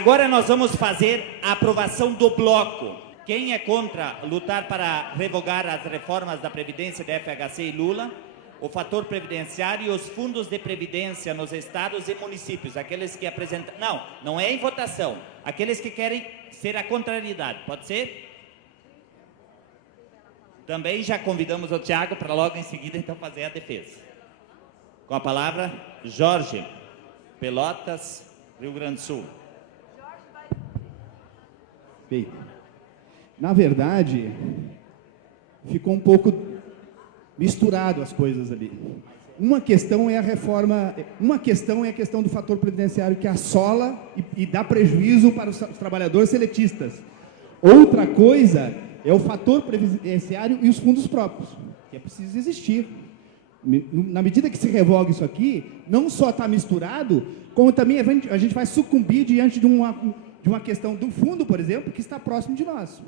Agora nós vamos fazer a aprovação do bloco. Quem é contra lutar para revogar as reformas da Previdência de FHC e Lula, o fator previdenciário e os fundos de previdência nos estados e municípios? Aqueles que apresentam... Não, não é em votação. Aqueles que querem ser a contrariedade. Pode ser? Também já convidamos o Tiago para logo em seguida então fazer a defesa. Com a palavra, Jorge, Pelotas, Rio Grande do Sul. Bem, na verdade, ficou um pouco misturado as coisas ali. Uma questão é a reforma, uma questão é a questão do fator previdenciário que assola e dá prejuízo para os trabalhadores seletistas. Outra coisa é o fator previdenciário e os fundos próprios, que é preciso existir. Na medida que se revoga isso aqui, não só está misturado, como também a gente vai sucumbir diante de uma questão do fundo, por exemplo, que está próximo de nós.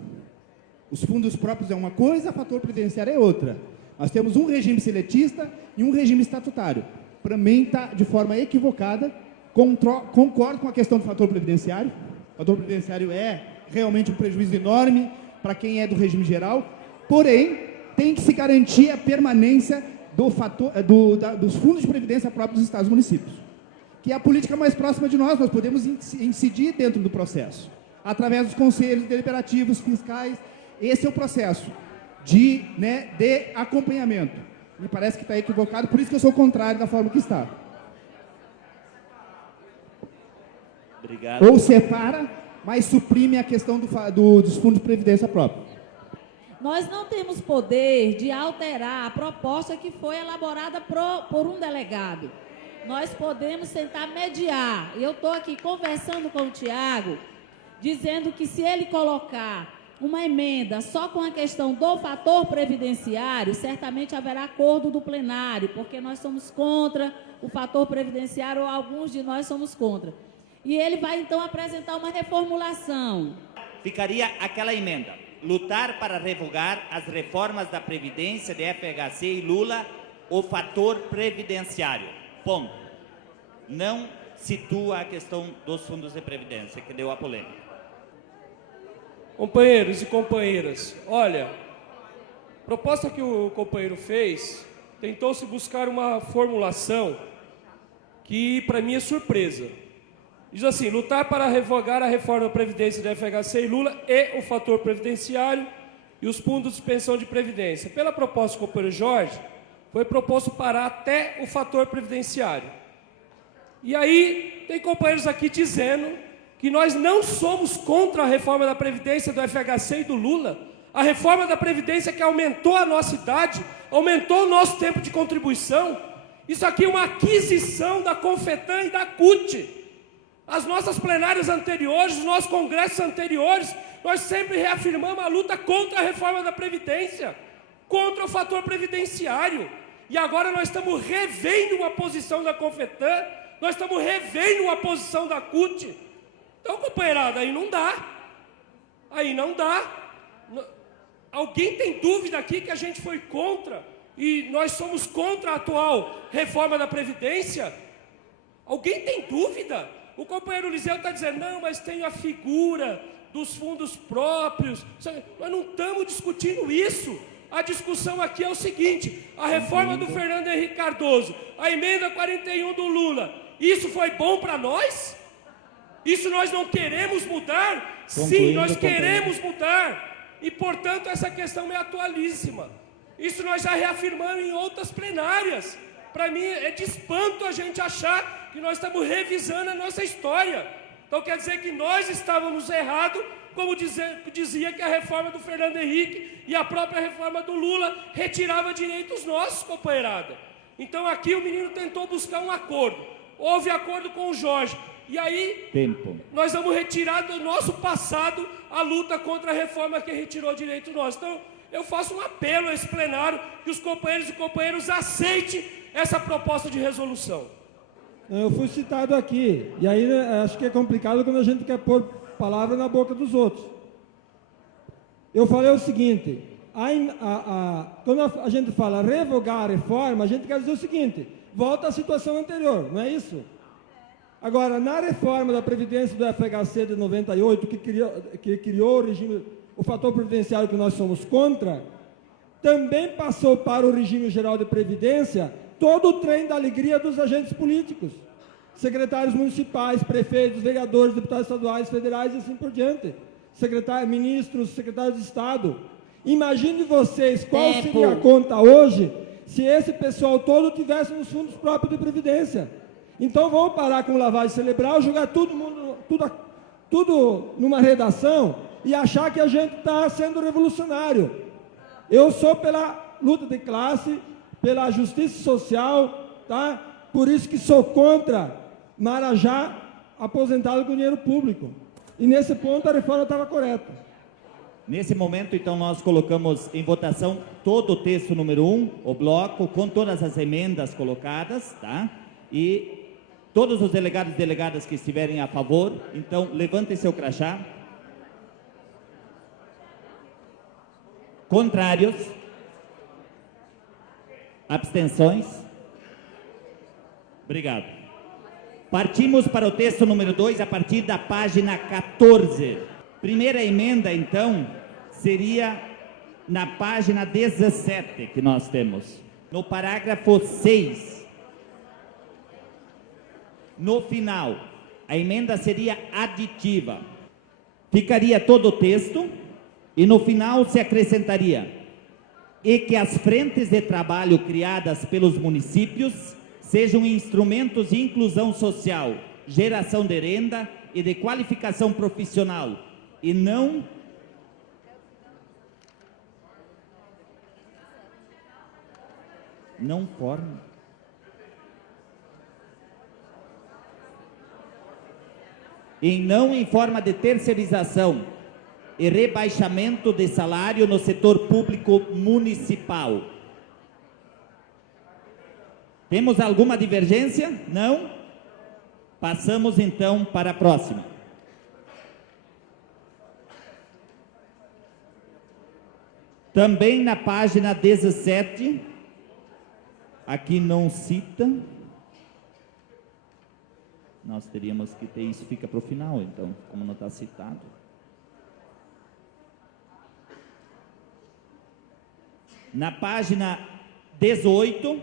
Os fundos próprios é uma coisa, o fator previdenciário é outra. Nós temos um regime seletista e um regime estatutário. Para mim, está de forma equivocada. Concordo com a questão do fator previdenciário. O fator previdenciário é realmente um prejuízo enorme para quem é do regime geral. Porém, tem que se garantir a permanência dos fundos de previdência próprios dos estados e municípios, que é a política mais próxima de nós. Nós podemos incidir dentro do processo, através dos conselhos deliberativos, fiscais. Esse é o processo de acompanhamento. Me parece que está equivocado, por isso que eu sou contrário da forma que está. Obrigado. Ou separa, mas suprime a questão dos fundos de previdência própria. Nós não temos poder de alterar a proposta que foi elaborada por um delegado. Nós podemos tentar mediar. Eu estou aqui conversando com o Tiago, dizendo que se ele colocar uma emenda só com a questão do fator previdenciário, certamente haverá acordo do plenário, porque nós somos contra o fator previdenciário, ou alguns de nós somos contra. E ele vai, então, apresentar uma reformulação. Ficaria aquela emenda: lutar para revogar as reformas da Previdência de FHC e Lula, o fator previdenciário. Ponto. Não situa a questão dos fundos de previdência, que deu a polêmica. Companheiros e companheiras, olha, a proposta que o companheiro fez, tentou-se buscar uma formulação que, para mim, é surpresa. Diz assim: lutar para revogar a reforma da Previdência da FHC e Lula e o fator previdenciário e os fundos de pensão de previdência. Pela proposta do companheiro Jorge, foi proposto parar até o fator previdenciário. E aí, tem companheiros aqui dizendo que nós não somos contra a reforma da Previdência do FHC e do Lula. A reforma da Previdência que aumentou a nossa idade, aumentou o nosso tempo de contribuição. Isso aqui é uma aquisição da Confetan e da CUT. As nossas plenárias anteriores, os nossos congressos anteriores, nós sempre reafirmamos a luta contra a reforma da Previdência, contra o fator previdenciário. E agora nós estamos revendo uma posição da Confetan, nós estamos revendo uma posição da CUT. Então, companheirada, aí não dá. Aí não dá. Alguém tem dúvida aqui que a gente foi contra e nós somos contra a atual reforma da Previdência? Alguém tem dúvida? O companheiro Liseu está dizendo: não, mas tem a figura dos fundos próprios. Nós não estamos discutindo isso. A discussão aqui é o seguinte: a reforma do Fernando Henrique Cardoso, a emenda 41 do Lula, isso foi bom para nós? Isso nós não queremos mudar? Sim, nós queremos mudar. E, portanto, essa questão é atualíssima. Isso nós já reafirmamos em outras plenárias. Para mim, é de espanto a gente achar que nós estamos revisando a nossa história. Então, quer dizer que nós estávamos errados, como dizia que a reforma do Fernando Henrique e a própria reforma do Lula retirava direitos nossos, companheirada. Então, aqui o menino tentou buscar um acordo. Houve acordo com o Jorge. E aí, nós vamos retirar do nosso passado a luta contra a reforma que retirou direitos nossos. Então, eu faço um apelo a esse plenário que os companheiros e companheiras aceitem essa proposta de resolução. Eu fui citado aqui, e aí acho que é complicado quando a gente quer pôr palavra na boca dos outros. Eu falei o seguinte: quando a gente fala revogar a reforma, a gente quer dizer o seguinte: volta à situação anterior, não é isso? Agora, na reforma da Previdência do FHC de 98, que criou o regime, o fator previdenciário que nós somos contra, também passou para o regime geral de Previdência todo o trem da alegria dos agentes políticos, secretários municipais, prefeitos, vereadores, deputados estaduais, federais e assim por diante, ministros, secretários de Estado. Imagine vocês qual seria a conta hoje se esse pessoal todo tivesse nos fundos próprios de Previdência. Então vamos parar com lavagem cerebral, jogar tudo numa redação e achar que a gente está sendo revolucionário. Eu sou pela luta de classe, pela justiça social, tá? Por isso que sou contra Marajá aposentado com dinheiro público. E nesse ponto a reforma estava correta. Nesse momento, então, nós colocamos em votação todo o texto número 1, o bloco, com todas as emendas colocadas, tá? E todos os delegados e delegadas que estiverem a favor, então, levantem seu crachá. Contrários? Abstenções? Obrigado. Partimos para o texto número 2, a partir da página 14. Primeira emenda, então, seria na página 17 que nós temos. No parágrafo 6. No final, a emenda seria aditiva. Ficaria todo o texto e no final se acrescentaria: e que as frentes de trabalho criadas pelos municípios sejam instrumentos de inclusão social, geração de renda e de qualificação profissional, e não forma. E não em forma de terceirização e rebaixamento de salário no setor público municipal. Temos alguma divergência? Não? Passamos então para a próxima. Também na página 17, aqui não cita. Nós teríamos que ter isso, fica para o final, então, como não está citado. Na página 18,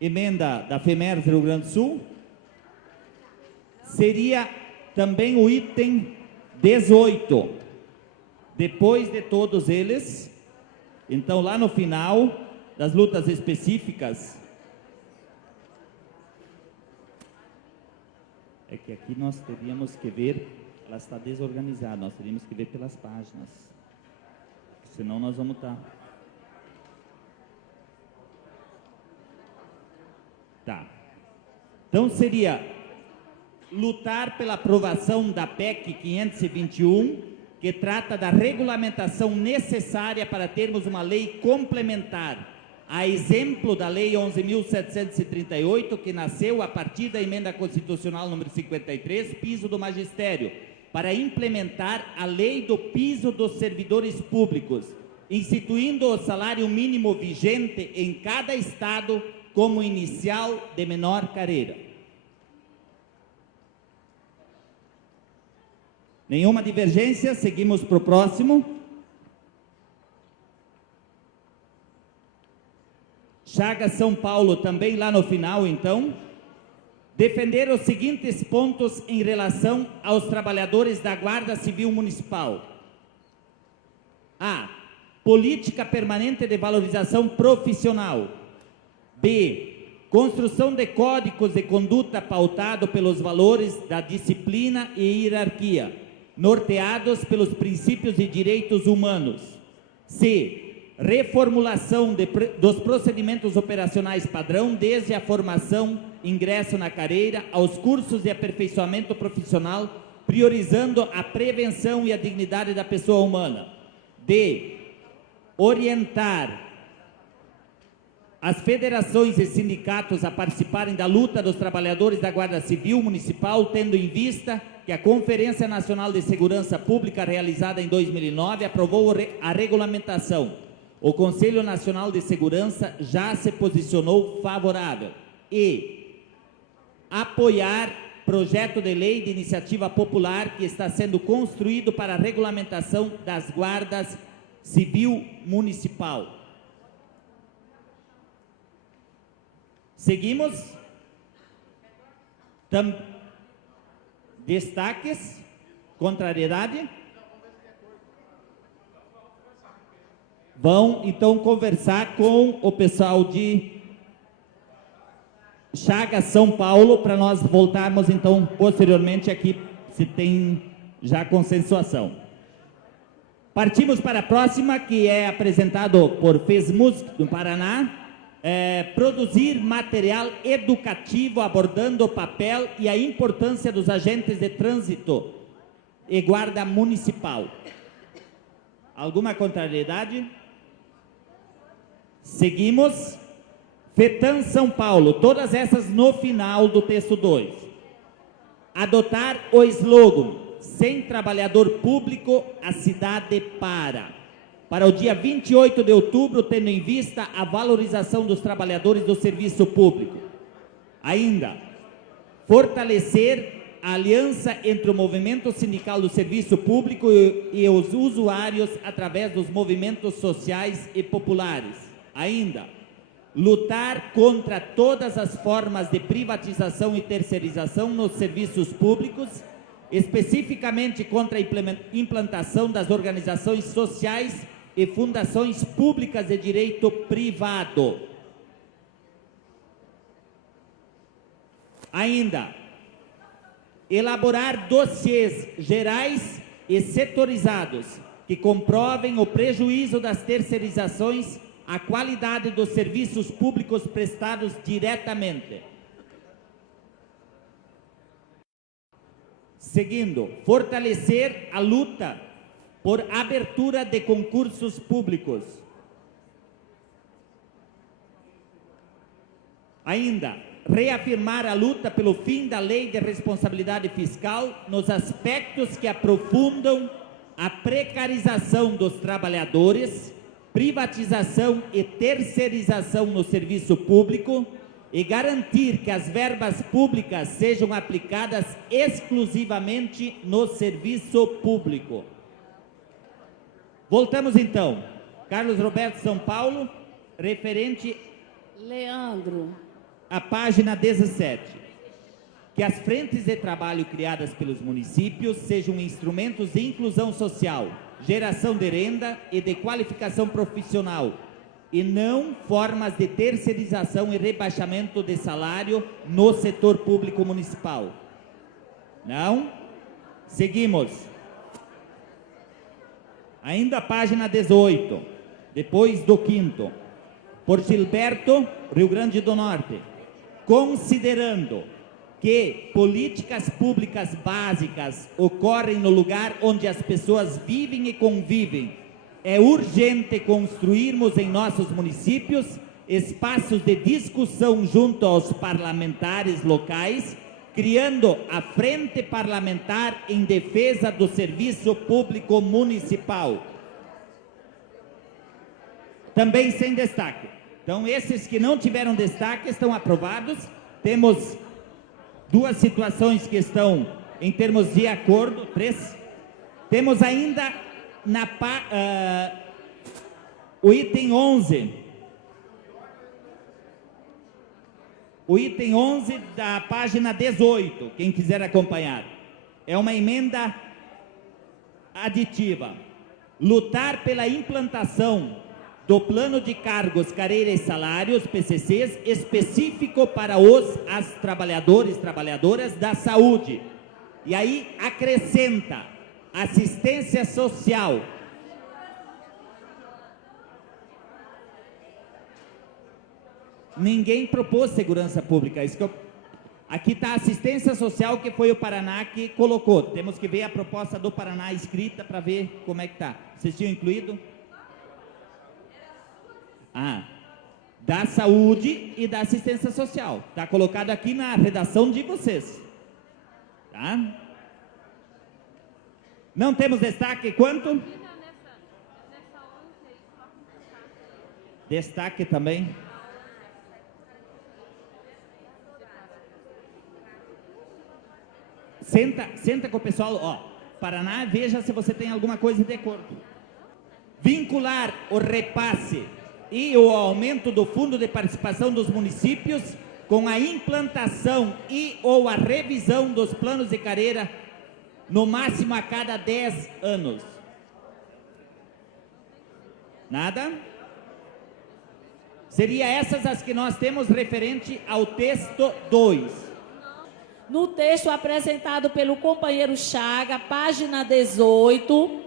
emenda da FEMERS Rio Grande do Sul, seria também o item 18, depois de todos eles, então lá no final das lutas específicas. É que aqui nós teríamos que ver, ela está desorganizada, nós teríamos que ver pelas páginas, senão nós vamos estar. Tá. Então seria lutar pela aprovação da PEC 521, que trata da regulamentação necessária para termos uma lei complementar, a exemplo da Lei 11.738, que nasceu a partir da Emenda Constitucional número 53, piso do magistério, para implementar a Lei do Piso dos Servidores Públicos, instituindo o salário mínimo vigente em cada estado como inicial de menor carreira. Nenhuma divergência, seguimos para o próximo. Chagas, São Paulo, também lá no final, então, defender os seguintes pontos em relação aos trabalhadores da Guarda Civil Municipal. A. Política permanente de valorização profissional. B. Construção de códigos de conduta pautado pelos valores da disciplina e hierarquia, norteados pelos princípios e direitos humanos. C. Reformulação dos procedimentos operacionais padrão, desde a formação, ingresso na carreira, aos cursos de aperfeiçoamento profissional, priorizando a prevenção e a dignidade da pessoa humana. D. Orientar as federações e sindicatos a participarem da luta dos trabalhadores da Guarda Civil Municipal, tendo em vista que a Conferência Nacional de Segurança Pública, realizada em 2009, aprovou a regulamentação. O Conselho Nacional de Segurança já se posicionou favorável. E apoiar projeto de lei de iniciativa popular que está sendo construído para a regulamentação das guardas civil municipal. Seguimos. Destaques, contrariedade. Vão então conversar com o pessoal de Chagas, São Paulo, para nós voltarmos então posteriormente aqui, se tem já consensuação. Partimos para a próxima, que é apresentado por FESMUS do Paraná. Produzir material educativo abordando o papel e a importância dos agentes de trânsito e guarda municipal. Alguma contrariedade? Seguimos. FETAM São Paulo, todas essas no final do texto 2. Adotar o slogan: sem trabalhador público, a cidade para o dia 28 de outubro, tendo em vista a valorização dos trabalhadores do serviço público. Ainda, fortalecer a aliança entre o movimento sindical do serviço público e os usuários através dos movimentos sociais e populares. Ainda, lutar contra todas as formas de privatização e terceirização nos serviços públicos, especificamente contra a implantação das organizações sociais e fundações públicas de direito privado. Ainda, elaborar dossiês gerais e setorizados que comprovem o prejuízo das terceirizações à qualidade dos serviços públicos prestados diretamente. Seguindo, fortalecer a luta por abertura de concursos públicos. Ainda, reafirmar a luta pelo fim da lei de responsabilidade fiscal nos aspectos que aprofundam a precarização dos trabalhadores, privatização e terceirização no serviço público e garantir que as verbas públicas sejam aplicadas exclusivamente no serviço público. Voltamos então. Carlos Roberto, São Paulo, referente Leandro. à página 17. Que as frentes de trabalho criadas pelos municípios sejam instrumentos de inclusão social, geração de renda e de qualificação profissional, e não formas de terceirização e rebaixamento de salário no setor público municipal. Não? Seguimos. Ainda a página 18, depois do 5º. Por Gilberto, Rio Grande do Norte. Considerando que políticas públicas básicas ocorrem no lugar onde as pessoas vivem e convivem, é urgente construirmos em nossos municípios espaços de discussão junto aos parlamentares locais, criando a Frente Parlamentar em Defesa do Serviço Público Municipal. Também sem destaque. Então, esses que não tiveram destaque estão aprovados. Temos duas situações que estão em termos de acordo, 3. Temos ainda o item 11. O item 11 da página 18, quem quiser acompanhar. É uma emenda aditiva. Lutar pela implantação do plano de cargos, carreiras e salários, PCCs, específico para as trabalhadores e trabalhadoras da saúde. E aí acrescenta assistência social. Ninguém propôs segurança pública. Aqui está a assistência social, que foi o Paraná que colocou. Temos que ver a proposta do Paraná escrita para ver como é que está. Vocês tinham incluído? Da saúde e da assistência social. Está colocado aqui na redação de vocês. Tá? Não temos destaque quanto? Destaque também. Senta com o pessoal, ó. Paraná, veja se você tem alguma coisa de acordo. Vincular o repasse e o aumento do fundo de participação dos municípios com a implantação e ou a revisão dos planos de carreira, no máximo a cada 10 anos. Nada? Seria essas as que nós temos referente ao texto 2. No texto apresentado pelo companheiro Chaga, página 18,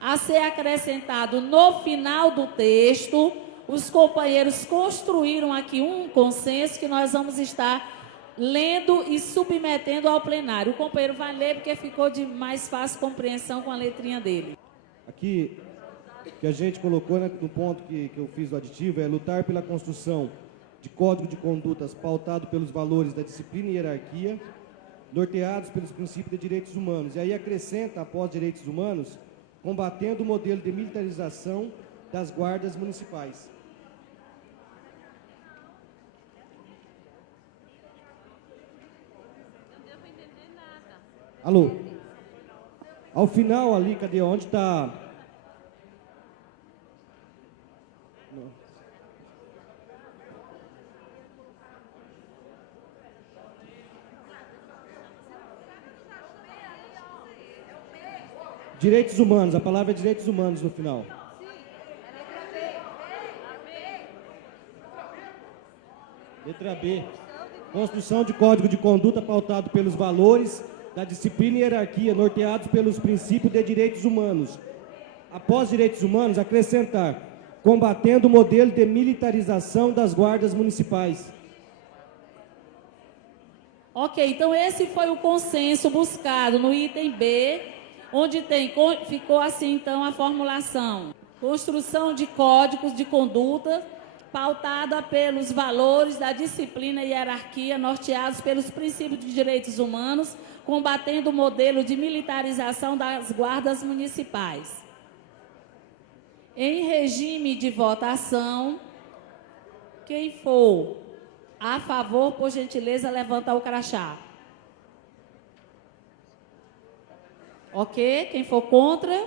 a ser acrescentado no final do texto, os companheiros construíram aqui um consenso que nós vamos estar lendo e submetendo ao plenário. O companheiro vai ler porque ficou de mais fácil compreensão com a letrinha dele. Aqui, que a gente colocou, né, no ponto que eu fiz do aditivo, é lutar pela construção de código de condutas pautado pelos valores da disciplina e hierarquia, norteados pelos princípios de direitos humanos. E aí acrescenta, após direitos humanos, combatendo o modelo de militarização das guardas municipais. Não devo entender nada. Alô? Ao final ali, cadê? Onde está... Direitos humanos, a palavra é direitos humanos no final. Letra B. Construção de código de conduta pautado pelos valores da disciplina e hierarquia, norteados pelos princípios de direitos humanos. Após direitos humanos, acrescentar, combatendo o modelo de militarização das guardas municipais. Ok, então esse foi o consenso buscado no item B, onde ficou assim então a formulação. Construção de códigos de conduta pautada pelos valores da disciplina e hierarquia, norteados pelos princípios de direitos humanos, combatendo o modelo de militarização das guardas municipais. Em regime de votação, quem for a favor, por gentileza, levanta o crachá. Ok? Quem for contra?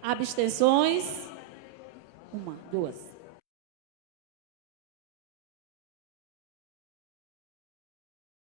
Abstenções? 1, 2.